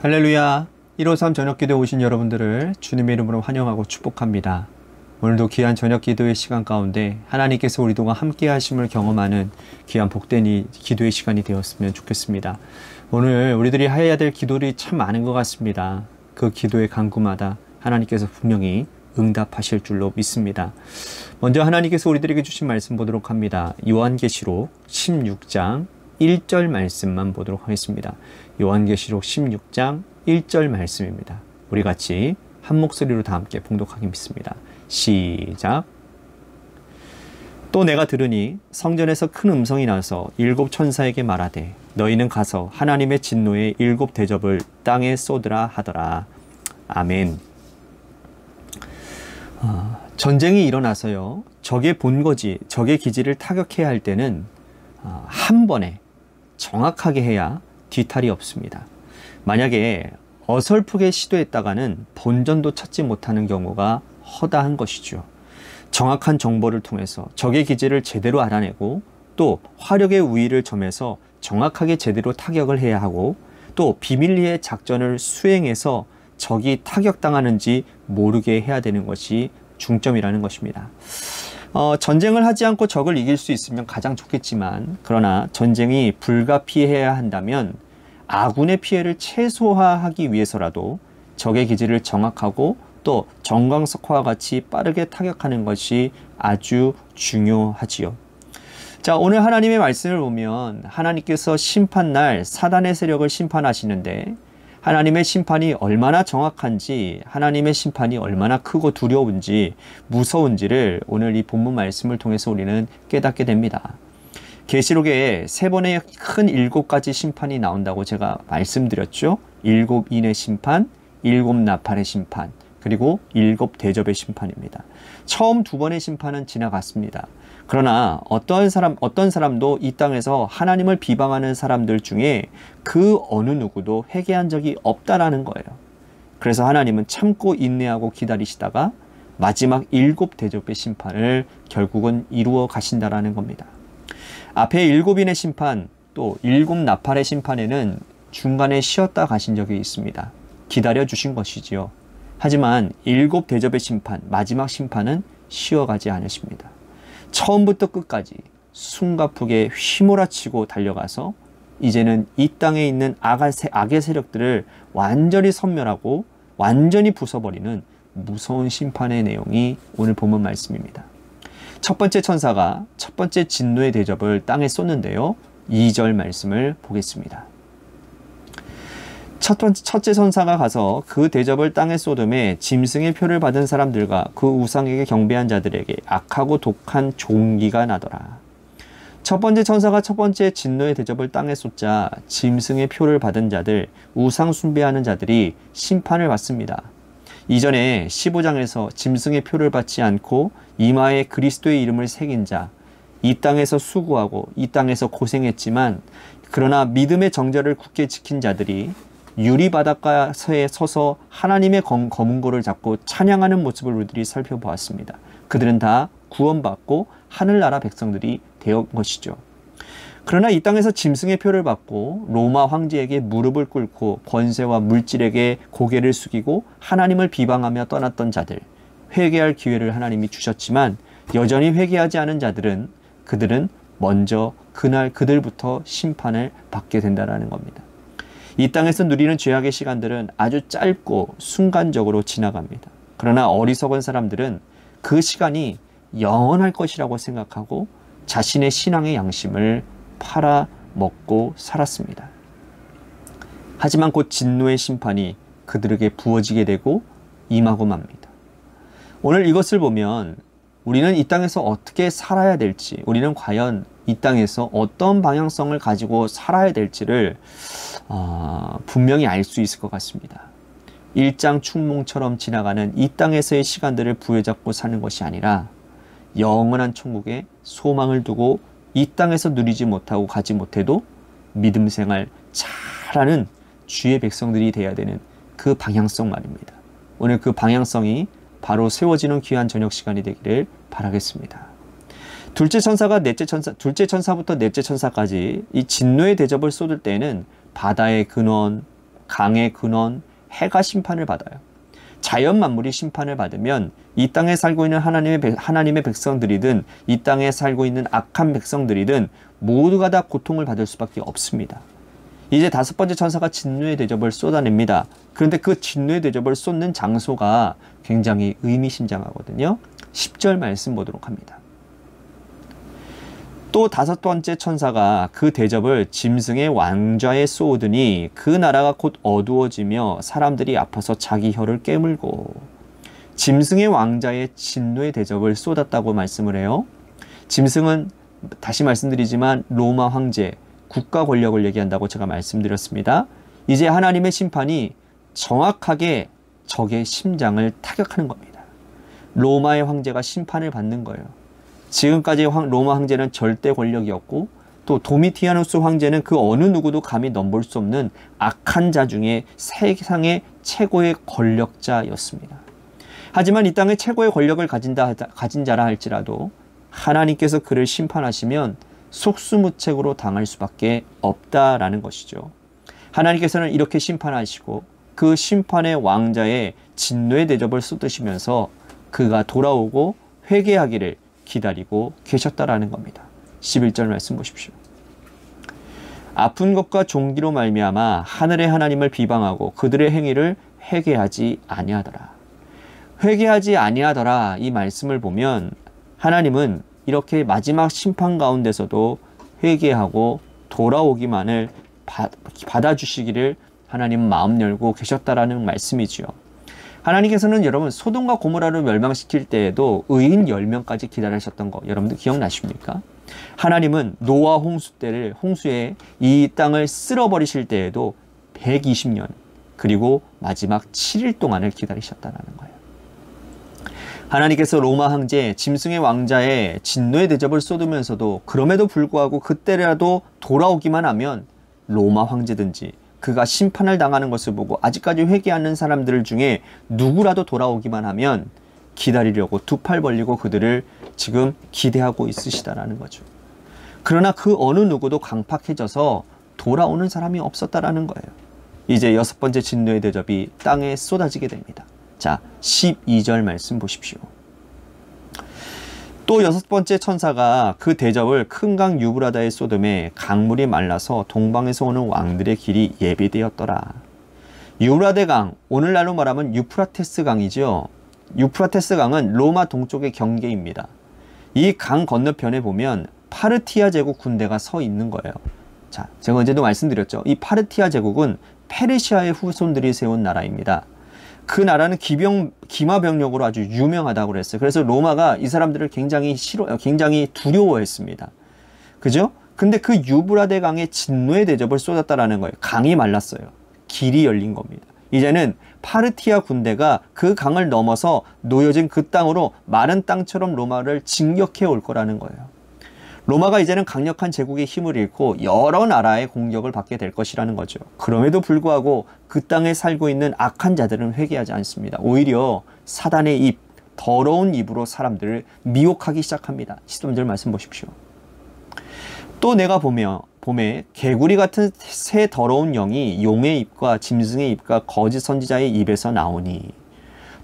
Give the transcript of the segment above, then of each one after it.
할렐루야. 153 저녁기도에 오신 여러분들을 주님의 이름으로 환영하고 축복합니다. 오늘도 귀한 저녁기도의 시간 가운데 하나님께서 우리들과 함께 하심을 경험하는 귀한 복된 이 기도의 시간이 되었으면 좋겠습니다. 오늘 우리들이 해야 될 기도들이 참 많은 것 같습니다. 그 기도의 간구마다 하나님께서 분명히 응답하실 줄로 믿습니다. 먼저 하나님께서 우리들에게 주신 말씀 보도록 합니다. 요한계시록 16장 1절 말씀만 보도록 하겠습니다. 요한계시록 16장 1절 말씀입니다. 우리 같이 한 목소리로 다 함께 봉독하기 믿습니다. 시작. 또 내가 들으니 성전에서 큰 음성이 나서 일곱 천사에게 말하되 너희는 가서 하나님의 진노의 일곱 대접을 땅에 쏟으라 하더라. 아멘. 전쟁이 일어나서요, 적의 본거지, 적의 기지를 타격해야 할 때는 한 번에 정확하게 해야 뒤탈이 없습니다. 만약에 어설프게 시도했다가는 본전도 찾지 못하는 경우가 허다한 것이죠. 정확한 정보를 통해서 적의 기지를 제대로 알아내고 또 화력의 우위를 점해서 정확하게 제대로 타격을 해야 하고 또 비밀리에 작전을 수행해서 적이 타격당하는지 모르게 해야 되는 것이 중점이라는 것입니다. 전쟁을 하지 않고 적을 이길 수 있으면 가장 좋겠지만, 그러나 전쟁이 불가피해야 한다면 아군의 피해를 최소화하기 위해서라도 적의 기지를 정확하고 또 정광석화와 같이 빠르게 타격하는 것이 아주 중요하지요. 자, 오늘 하나님의 말씀을 보면 하나님께서 심판날 사단의 세력을 심판하시는데 하나님의 심판이 얼마나 정확한지, 하나님의 심판이 얼마나 크고 두려운지, 무서운지를 오늘 이 본문 말씀을 통해서 우리는 깨닫게 됩니다. 계시록에 세 번의 큰 7가지 심판이 나온다고 제가 말씀드렸죠. 7인의 심판, 7 나팔의 심판, 그리고 7 대접의 심판입니다. 처음 2번의 심판은 지나갔습니다. 그러나 어떤 사람도 이 땅에서 하나님을 비방하는 사람들 중에 그 어느 누구도 회개한 적이 없다라는 거예요. 그래서 하나님은 참고 인내하고 기다리시다가 마지막 7 대접의 심판을 결국은 이루어 가신다라는 겁니다. 앞에 7인의 심판, 또 7 나팔의 심판에는 중간에 쉬었다 가신 적이 있습니다. 기다려 주신 것이지요. 하지만 7 대접의 심판, 마지막 심판은 쉬어가지 않으십니다. 처음부터 끝까지 숨가쁘게 휘몰아치고 달려가서 이제는 이 땅에 있는 악의 세력들을 완전히 섬멸하고 완전히 부숴버리는 무서운 심판의 내용이 오늘 본문 말씀입니다. 첫 번째 천사가 첫 번째 진노의 대접을 땅에 쏟는데요. 2절 말씀을 보겠습니다. 첫째 천사가 가서 그 대접을 땅에 쏟음에 짐승의 표를 받은 사람들과 그 우상에게 경배한 자들에게 악하고 독한 종기가 나더라. 첫 번째 천사가 첫 번째 진노의 대접을 땅에 쏟자 짐승의 표를 받은 자들, 우상 숭배하는 자들이 심판을 받습니다. 이전에 15장에서 짐승의 표를 받지 않고 이마에 그리스도의 이름을 새긴 자, 이 땅에서 수고하고 이 땅에서 고생했지만 그러나 믿음의 정절을 굳게 지킨 자들이 유리바닷가에 서서 하나님의 검은고를 잡고 찬양하는 모습을 우리들이 살펴보았습니다. 그들은 다 구원받고 하늘나라 백성들이 되었 것이죠. 그러나 이 땅에서 짐승의 표를 받고 로마 황제에게 무릎을 꿇고 권세와 물질에게 고개를 숙이고 하나님을 비방하며 떠났던 자들, 회개할 기회를 하나님이 주셨지만 여전히 회개하지 않은 자들은 그들은 먼저 그날 그들부터 심판을 받게 된다는 겁니다. 이 땅에서 누리는 죄악의 시간들은 아주 짧고 순간적으로 지나갑니다. 그러나 어리석은 사람들은 그 시간이 영원할 것이라고 생각하고 자신의 신앙의 양심을 팔아먹고 살았습니다. 하지만 곧 진노의 심판이 그들에게 부어지게 되고 임하고 맙니다. 오늘 이것을 보면 우리는 이 땅에서 어떻게 살아야 될지, 우리는 과연 이 땅에서 어떤 방향성을 가지고 살아야 될지를 분명히 알 수 있을 것 같습니다. 일장 춘몽처럼 지나가는 이 땅에서의 시간들을 부여잡고 사는 것이 아니라 영원한 천국에 소망을 두고 이 땅에서 누리지 못하고 가지 못해도 믿음 생활 잘하는 주의 백성들이 되어야 되는 그 방향성 말입니다. 오늘 그 방향성이 바로 세워지는 귀한 저녁 시간이 되기를 바라겠습니다. 둘째 천사부터 넷째 천사까지 이 진노의 대접을 쏟을 때에는 바다의 근원, 강의 근원, 해가 심판을 받아요. 자연 만물이 심판을 받으면 이 땅에 살고 있는 하나님의 백성들이든 이 땅에 살고 있는 악한 백성들이든 모두가 다 고통을 받을 수밖에 없습니다. 이제 다섯 번째 천사가 진노의 대접을 쏟아냅니다. 그런데 그 진노의 대접을 쏟는 장소가 굉장히 의미심장하거든요. 10절 말씀 보도록 합니다. 또 다섯 번째 천사가 그 대접을 짐승의 왕좌에 쏘으더니 그 나라가 곧 어두워지며 사람들이 아파서 자기 혀를 깨물고. 짐승의 왕좌에 진노의 대접을 쏟았다고 말씀을 해요. 짐승은 다시 말씀드리지만 로마 황제, 국가 권력을 얘기한다고 제가 말씀드렸습니다. 이제 하나님의 심판이 정확하게 적의 심장을 타격하는 겁니다. 로마의 황제가 심판을 받는 거예요. 지금까지 로마 황제는 절대 권력이었고 또 도미티아누스 황제는 그 어느 누구도 감히 넘볼 수 없는 악한 자 중에 세상의 최고의 권력자였습니다. 하지만 이 땅의 최고의 권력을 가진 자라 할지라도 하나님께서 그를 심판하시면 속수무책으로 당할 수밖에 없다라는 것이죠. 하나님께서는 이렇게 심판하시고 그 심판의 왕자의 진노의 대접을 쏟으시면서 그가 돌아오고 회개하기를 기다리고 계셨다라는 겁니다. 11절 말씀 보십시오. 아픈 것과 종기로 말미암아 하늘의 하나님을 비방하고 그들의 행위를 회개하지 아니하더라. 회개하지 아니하더라 이 말씀을 보면 하나님은 이렇게 마지막 심판 가운데서도 회개하고 돌아오기만을 받아주시기를 하나님 마음 열고 계셨다라는 말씀이지요. 하나님께서는 여러분 소돔과 고모라를 멸망시킬 때에도 의인 10명까지 기다리셨던 거 여러분들 기억나십니까? 하나님은 노아 홍수에 이 땅을 쓸어버리실 때에도 120년 그리고 마지막 7일 동안을 기다리셨다는 거예요. 하나님께서 로마 황제 짐승의 왕자의 진노의 대접을 쏟으면서도 그럼에도 불구하고 그때라도 돌아오기만 하면 로마 황제든지 그가 심판을 당하는 것을 보고 아직까지 회개하는 사람들 중에 누구라도 돌아오기만 하면 기다리려고 두 팔 벌리고 그들을 지금 기대하고 있으시다라는 거죠. 그러나 그 어느 누구도 강팍해져서 돌아오는 사람이 없었다라는 거예요. 이제 여섯 번째 진노의 대접이 땅에 쏟아지게 됩니다. 자, 12절 말씀 보십시오. 또 여섯 번째 천사가 그 대접을 큰 강 유브라다의 쏟음에 강물이 말라서 동방에서 오는 왕들의 길이 예비되었더라. 유브라데 강, 오늘날로 말하면 유프라테스 강이죠. 유프라테스 강은 로마 동쪽의 경계입니다. 이 강 건너편에 보면 파르티아 제국 군대가 서 있는 거예요. 자, 제가 어제도 말씀드렸죠. 이 파르티아 제국은 페르시아의 후손들이 세운 나라입니다. 그 나라는 기마병력으로 아주 유명하다고 그랬어요. 그래서 로마가 이 사람들을 굉장히 두려워했습니다. 그죠? 근데 그 유브라데 강에 진노의 대접을 쏟았다라는 거예요. 강이 말랐어요. 길이 열린 겁니다. 이제는 파르티아 군대가 그 강을 넘어서 놓여진 그 땅으로 마른 땅처럼 로마를 진격해 올 거라는 거예요. 로마가 이제는 강력한 제국의 힘을 잃고 여러 나라의 공격을 받게 될 것이라는 거죠. 그럼에도 불구하고 그 땅에 살고 있는 악한 자들은 회개하지 않습니다. 오히려 사단의 입, 더러운 입으로 사람들을 미혹하기 시작합니다. 13절 말씀 보십시오. 또 내가 봄에 개구리 같은 새 더러운 영이 용의 입과 짐승의 입과 거짓 선지자의 입에서 나오니.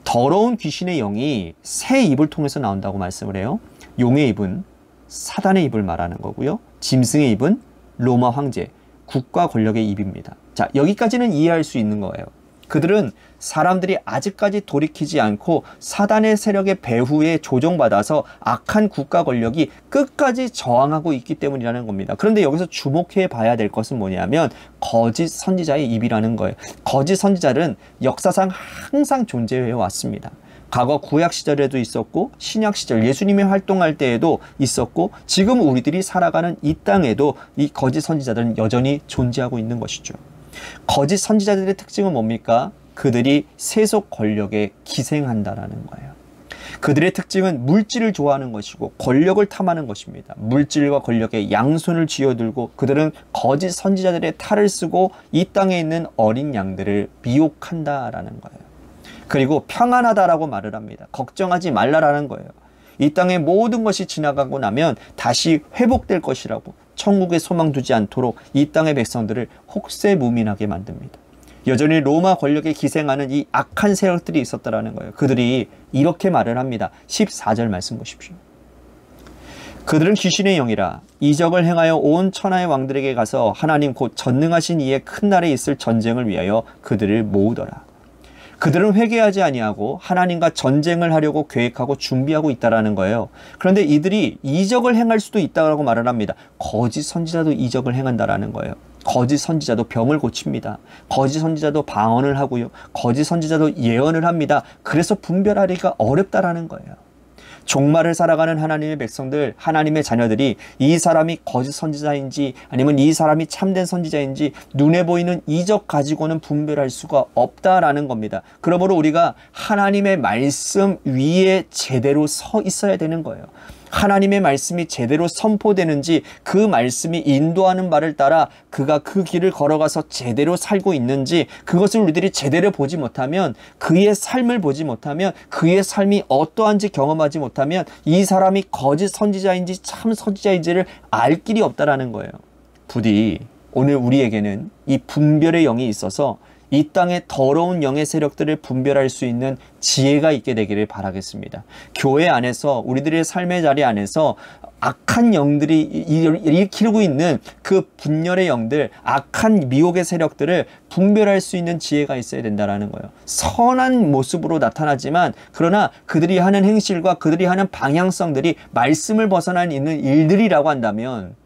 더러운 귀신의 영이 새 입을 통해서 나온다고 말씀을 해요. 용의 입은 사단의 입을 말하는 거고요. 짐승의 입은 로마 황제, 국가 권력의 입입니다. 자, 여기까지는 이해할 수 있는 거예요. 그들은 사람들이 아직까지 돌이키지 않고 사단의 세력의 배후에 조종받아서 악한 국가 권력이 끝까지 저항하고 있기 때문이라는 겁니다. 그런데 여기서 주목해 봐야 될 것은 뭐냐면 거짓 선지자의 입이라는 거예요. 거짓 선지자는 역사상 항상 존재해 왔습니다. 과거 구약 시절에도 있었고 신약 시절 예수님이 활동할 때에도 있었고 지금 우리들이 살아가는 이 땅에도 이 거짓 선지자들은 여전히 존재하고 있는 것이죠. 거짓 선지자들의 특징은 뭡니까? 그들이 세속 권력에 기생한다라는 거예요. 그들의 특징은 물질을 좋아하는 것이고 권력을 탐하는 것입니다. 물질과 권력에 양손을 쥐어들고 그들은 거짓 선지자들의 탈을 쓰고 이 땅에 있는 어린 양들을 미혹한다라는 거예요. 그리고 평안하다라고 말을 합니다. 걱정하지 말라라는 거예요. 이 땅의 모든 것이 지나가고 나면 다시 회복될 것이라고 천국에 소망 두지 않도록 이 땅의 백성들을 혹세무민하게 만듭니다. 여전히 로마 권력에 기생하는 이 악한 세력들이 있었다라는 거예요. 그들이 이렇게 말을 합니다. 14절 말씀 보십시오. 그들은 귀신의 영이라 이적을 행하여 온 천하의 왕들에게 가서 하나님 곧 전능하신 이의 큰 날에 있을 전쟁을 위하여 그들을 모으더라. 그들은 회개하지 아니하고 하나님과 전쟁을 하려고 계획하고 준비하고 있다라는 거예요. 그런데 이들이 이적을 행할 수도 있다고 말을 합니다. 거짓 선지자도 이적을 행한다라는 거예요. 거짓 선지자도 병을 고칩니다. 거짓 선지자도 방언을 하고요. 거짓 선지자도 예언을 합니다. 그래서 분별하기가 어렵다라는 거예요. 종말을 살아가는 하나님의 백성들, 하나님의 자녀들이 이 사람이 거짓 선지자인지 아니면 이 사람이 참된 선지자인지 눈에 보이는 이적 가지고는 분별할 수가 없다라는 겁니다. 그러므로 우리가 하나님의 말씀 위에 제대로 서 있어야 되는 거예요. 하나님의 말씀이 제대로 선포되는지, 그 말씀이 인도하는 바를 따라 그가 그 길을 걸어가서 제대로 살고 있는지, 그것을 우리들이 제대로 보지 못하면, 그의 삶을 보지 못하면, 그의 삶이 어떠한지 경험하지 못하면 이 사람이 거짓 선지자인지 참 선지자인지를 알 길이 없다라는 거예요. 부디 오늘 우리에게는 이 분별의 영이 있어서 이 땅의 더러운 영의 세력들을 분별할 수 있는 지혜가 있게 되기를 바라겠습니다. 교회 안에서, 우리들의 삶의 자리 안에서 악한 영들이 일으키고 있는 그 분열의 영들, 악한 미혹의 세력들을 분별할 수 있는 지혜가 있어야 된다는 거예요. 선한 모습으로 나타나지만, 그러나 그들이 하는 행실과 그들이 하는 방향성들이 말씀을 벗어나 있는 일들이라고 한다면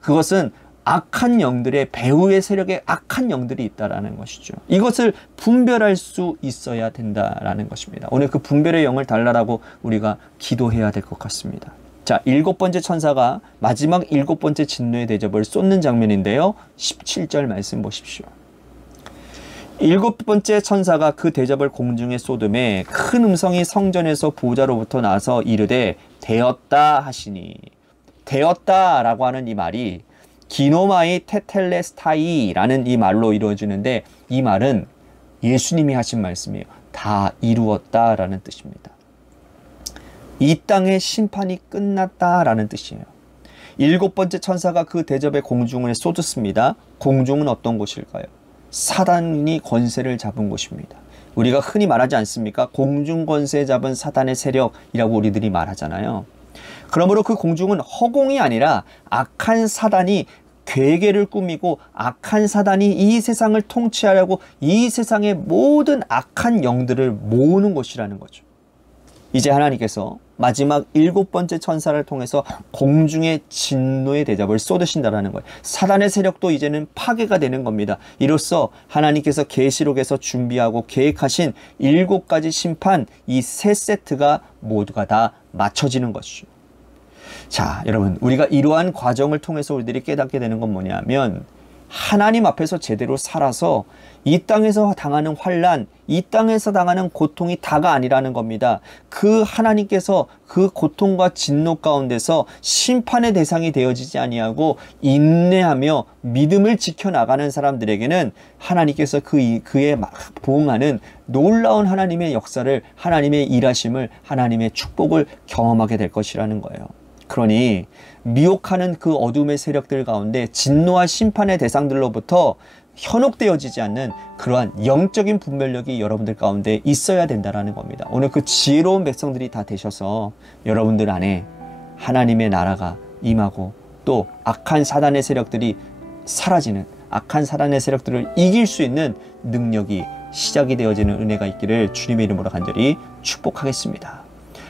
그것은 악한 영들의, 배후의 세력에 악한 영들이 있다라는 것이죠. 이것을 분별할 수 있어야 된다라는 것입니다. 오늘 그 분별의 영을 달라라고 우리가 기도해야 될 것 같습니다. 자, 7번째 천사가 마지막 7번째 진노의 대접을 쏟는 장면인데요. 17절 말씀 보십시오. 7번째 천사가 그 대접을 공중에 쏟음에 큰 음성이 성전에서 보좌로부터 나서 이르되 되었다 하시니, 되었다라고 하는 이 말이 기노마이 테텔레스타이라는 이 말로 이루어지는데, 이 말은 예수님이 하신 말씀이에요. 다 이루었다라는 뜻입니다. 이 땅의 심판이 끝났다라는 뜻이에요. 7번째 천사가 그 대접의 공중에 쏟았습니다. 공중은 어떤 곳일까요? 사단이 권세를 잡은 곳입니다. 우리가 흔히 말하지 않습니까? 공중 권세 잡은 사단의 세력이라고 우리들이 말하잖아요. 그러므로 그 공중은 허공이 아니라 악한 사단이 괴계를 꾸미고, 악한 사단이 이 세상을 통치하려고 이 세상의 모든 악한 영들을 모으는 곳이라는 거죠. 이제 하나님께서 마지막 7번째 천사를 통해서 공중의 진노의 대접을 쏟으신다라는 거예요. 사단의 세력도 이제는 파괴가 되는 겁니다. 이로써 하나님께서 계시록에서 준비하고 계획하신 7가지 심판, 이 세 세트가 모두가 다 맞춰지는 것이죠. 자, 여러분, 우리가 이러한 과정을 통해서 우리들이 깨닫게 되는 건 뭐냐면, 하나님 앞에서 제대로 살아서 이 땅에서 당하는 환난, 이 땅에서 당하는 고통이 다가 아니라는 겁니다. 그 하나님께서 그 고통과 진노 가운데서 심판의 대상이 되어지지 아니하고 인내하며 믿음을 지켜나가는 사람들에게는 하나님께서 그에 보응하는 놀라운 하나님의 역사를, 하나님의 일하심을, 하나님의 축복을 경험하게 될 것이라는 거예요. 그러니 미혹하는 그 어둠의 세력들 가운데 진노와 심판의 대상들로부터 현혹되어지지 않는 그러한 영적인 분별력이 여러분들 가운데 있어야 된다는 겁니다. 오늘 그 지혜로운 백성들이 다 되셔서 여러분들 안에 하나님의 나라가 임하고, 또 악한 사단의 세력들이 사라지는, 악한 사단의 세력들을 이길 수 있는 능력이 시작이 되어지는 은혜가 있기를 주님의 이름으로 간절히 축복하겠습니다.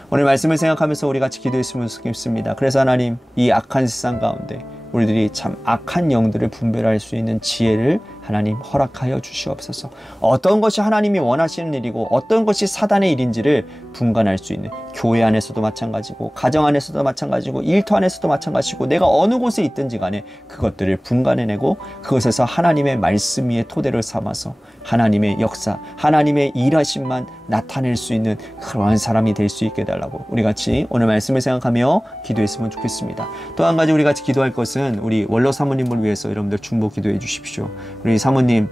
오늘 말씀을 생각하면서 우리 같이 기도했으면 좋겠습니다. 그래서 하나님, 이 악한 세상 가운데 우리들이 참 악한 영들을 분별할 수 있는 지혜를 하나님 허락하여 주시옵소서. 어떤 것이 하나님이 원하시는 일이고 어떤 것이 사단의 일인지를 분간할 수 있는, 교회 안에서도 마찬가지고 가정 안에서도 마찬가지고 일터 안에서도 마찬가지고, 내가 어느 곳에 있든지 간에 그것들을 분간해내고 그것에서 하나님의 말씀 위에 토대를 삼아서 하나님의 역사, 하나님의 일하심만 나타낼 수 있는 그러한 사람이 될 수 있게 해달라고 우리 같이 오늘 말씀을 생각하며 기도했으면 좋겠습니다. 또 한 가지 우리 같이 기도할 것은 우리 원로 사모님을 위해서 여러분들 중보 기도해 주십시오. 우리 사모님,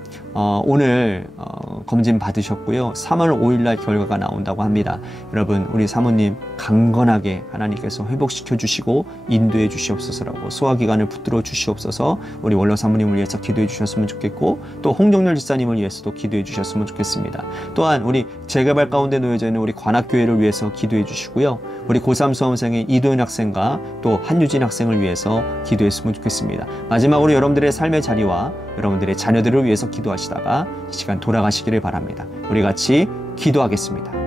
오늘 검진 받으셨고요. 3월 5일 날 결과가 나온다고 합니다. 여러분, 우리 사모님 강건하게 하나님께서 회복시켜 주시고 인도해 주시옵소서라고, 소화기관을 붙들어 주시옵소서. 우리 원로 사모님을 위해서 기도해 주셨으면 좋겠고, 또 홍정렬 집사님을 위해서도 기도해 주셨으면 좋겠습니다. 또한 우리 재개발 가운데 놓여져 있는 우리 관악교회를 위해서 기도해 주시고요. 우리 고3 수험생의 이도현 학생과 또 한유진 학생을 위해서 기도했으면 좋겠습니다. 마지막으로 여러분들의 삶의 자리와 여러분들의 자녀들을 위해서 기도하시다가 이 시간 돌아가시기를 바랍니다. 우리 같이 기도하겠습니다.